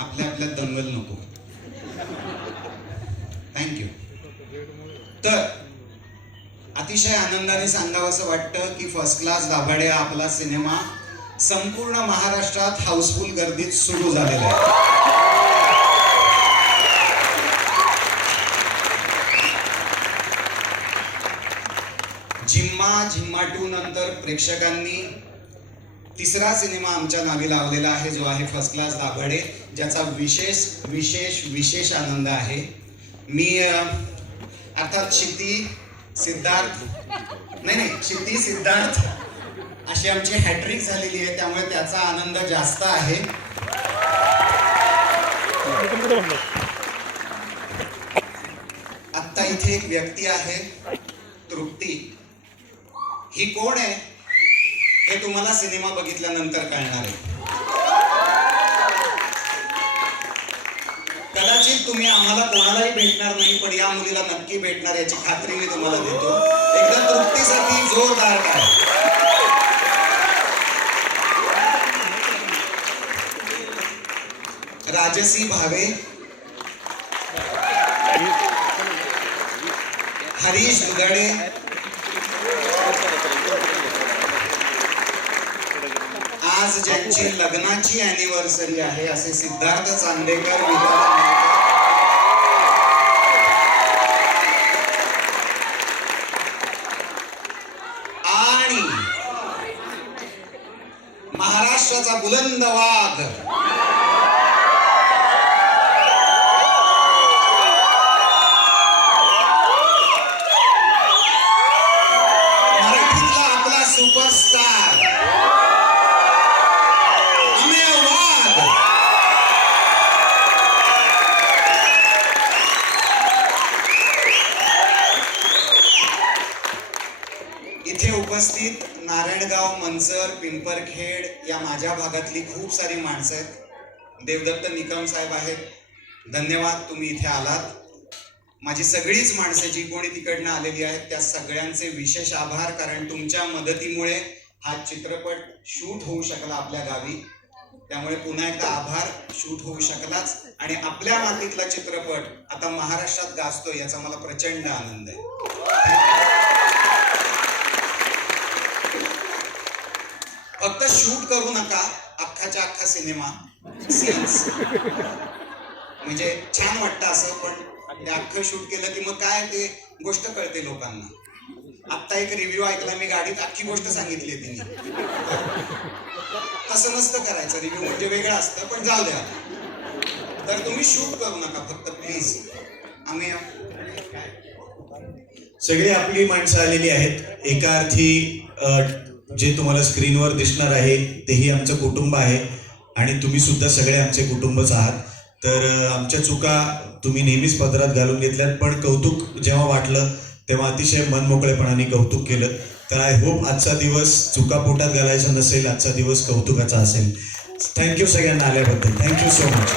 आपल्या आपल्यात दंगल नको. थँक्यू तर अतिशय आनंदाने सांगावं असं वाटतं की फर्स्ट क्लास दाभाड्या आपला सिनेमा संपूर्ण महाराष्ट्रात हाऊसफुल गर्दीत सुरू झालेला आहे. झिम्मा झिम्माटू नंतर प्रेक्षकांनी तिसरा सिनेमा आमच्या नावी लावलेला आहे जो आहे फर्स्ट क्लास दाभाडे ज्याचा विशेष विशेष विशेष आनंद आहे. मी अर्थात क्षिती सिद्धार्थ नाही नाही क्षिती सिद्धार्थ अशी आमची हॅट्रिक झालेली आहे त्यामुळे त्याचा आनंद जास्त आहे. आत्ता इथे एक व्यक्ती आहे तृप्ती. ही कोण आहे? हे तुम्हाला सिनेमा बघितल्यानंतर कळणार आहे. कदाचित तुम्ही आम्हाला कोणालाही भेटणार नाही पण या मुलीला नक्की भेटणार याची खात्री मी तुम्हाला देतो. एकदम तृप्तीसाठी जोरदार काय राजसी भावे. हरीश दुगाडे आज ज्यांची लग्नाची अॅनिव्हर्सरी आहे असे सिद्धार्थ चांदेकर आणि महाराष्ट्राचा बुलंद वाघ. उपस्थित नारायणगाव मनसर पिंपरखेड या माझ्या भागातली खूप सारी माणसं आहेत. देवदत्त निकम साहेब आहेत. धन्यवाद तुम्ही इथे आलात. माझी सगळीच माणसं जी कोणी तिकडनं आलेली आहेत त्या सगळ्यांचे विशेष आभार कारण तुमच्या मदतीमुळे हा चित्रपट शूट होऊ शकला आपल्या गावी. त्यामुळे पुन्हा एकदा आभार शूट होऊ शकलाच. आणि आपल्या मातीतला चित्रपट आता महाराष्ट्रात गाजतोय याचा मला प्रचंड आनंद आहे. फक्त शूट करू नका अख्खाच्या अख्खा सिनेमा सीन्स म्हणजे छान वाटतं असं पण ते अख्खं शूट केलं की मग काय ते गोष्ट कळते लोकांना. आत्ता एक रिव्ह्यू ऐकला मी गाडीत अख्खी गोष्ट सांगितली तिने. तसं नसतं करायचं रिव्ह्यू म्हणजे वेगळं असतं पण जाऊ द्या. तर तुम्ही शूट करू नका फक्त प्लीज आम्ही सगळी आपली माणसं आलेली आहेत. एका अर्थी जे तुम्हाला स्क्रीनवर दिसणार आहे तेही आमचं कुटुंब आहे. आणि तुम्ही सुद्धा सगळे आमचे कुटुंबच आहात. तर आमच्या चुका तुम्ही नेहमीच पदरात घालून घेतल्यात. पण कौतुक जेव्हा वाटलं तेव्हा अतिशय मनमोकळेपणाने कौतुक केलं. तर आय होप आजचा दिवस चुका पोटात घालायचा नसेल आजचा दिवस कौतुकाचा असेल. थँक्यू सगळ्यांना आल्याबद्दल. थँक्यू सो मच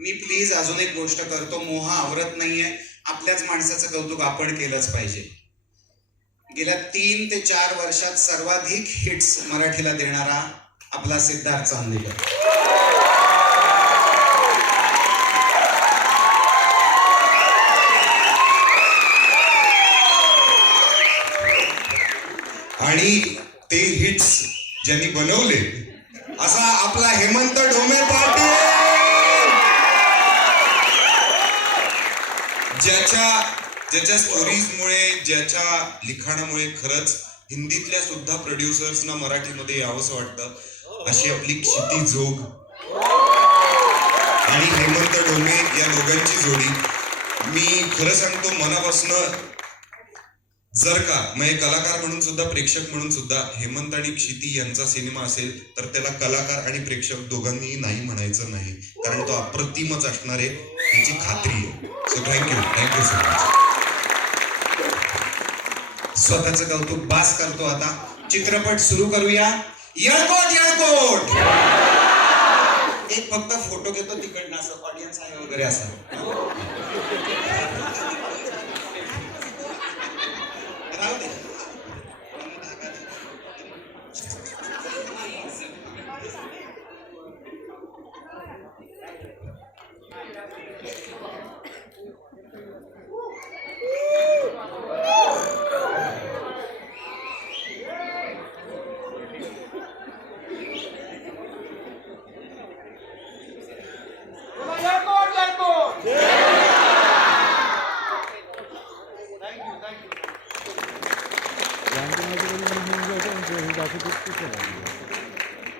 मी प्लीज अजून एक गोष्ट करतो. मोहा आवरत नाहीये. आपल्याच माणसाचं कौतुक आपण केलंच पाहिजे. गेल्या तीन ते चार वर्षात सर्वाधिक हिट्स मराठीला देणारा आपला सिद्धार्थ चांदेकर आणि ते हिट्स ज्यांनी बनवले असा आपला हेमंत डोमे पाटील ज्याच्या ज्याच्या स्टोरीजमुळे ज्याच्या लिखाणामुळे खरंच हिंदीतल्या सुद्धा प्रोड्युसर्सना मराठीमध्ये यावंसं वाटतं. अशी आपली क्षिती जोग. आणि हेमंत डोमे या दोघांची जोडी. मी खरं सांगतो मनापासनं जर का म्हणजे कलाकार म्हणून सुद्धा प्रेक्षक म्हणून सुद्धा हेमंत आणि क्षिती यांचा सिनेमा असेल तर त्याला कलाकार आणि प्रेक्षक दोघांनीही नाही म्हणायचं नाही. कारण तो अप्रतिमच असणार आहे याची खात्री आहे. So thank you thank you so much स्वतःच कौतुक बास करतो आता. चित्रपट सुरू करूया. येळकोट येळकोट! एक फक्त फोटो घेतो तिकडनं असं ऑडियन्स आहे वगैरे असं. राहू दे. Woo!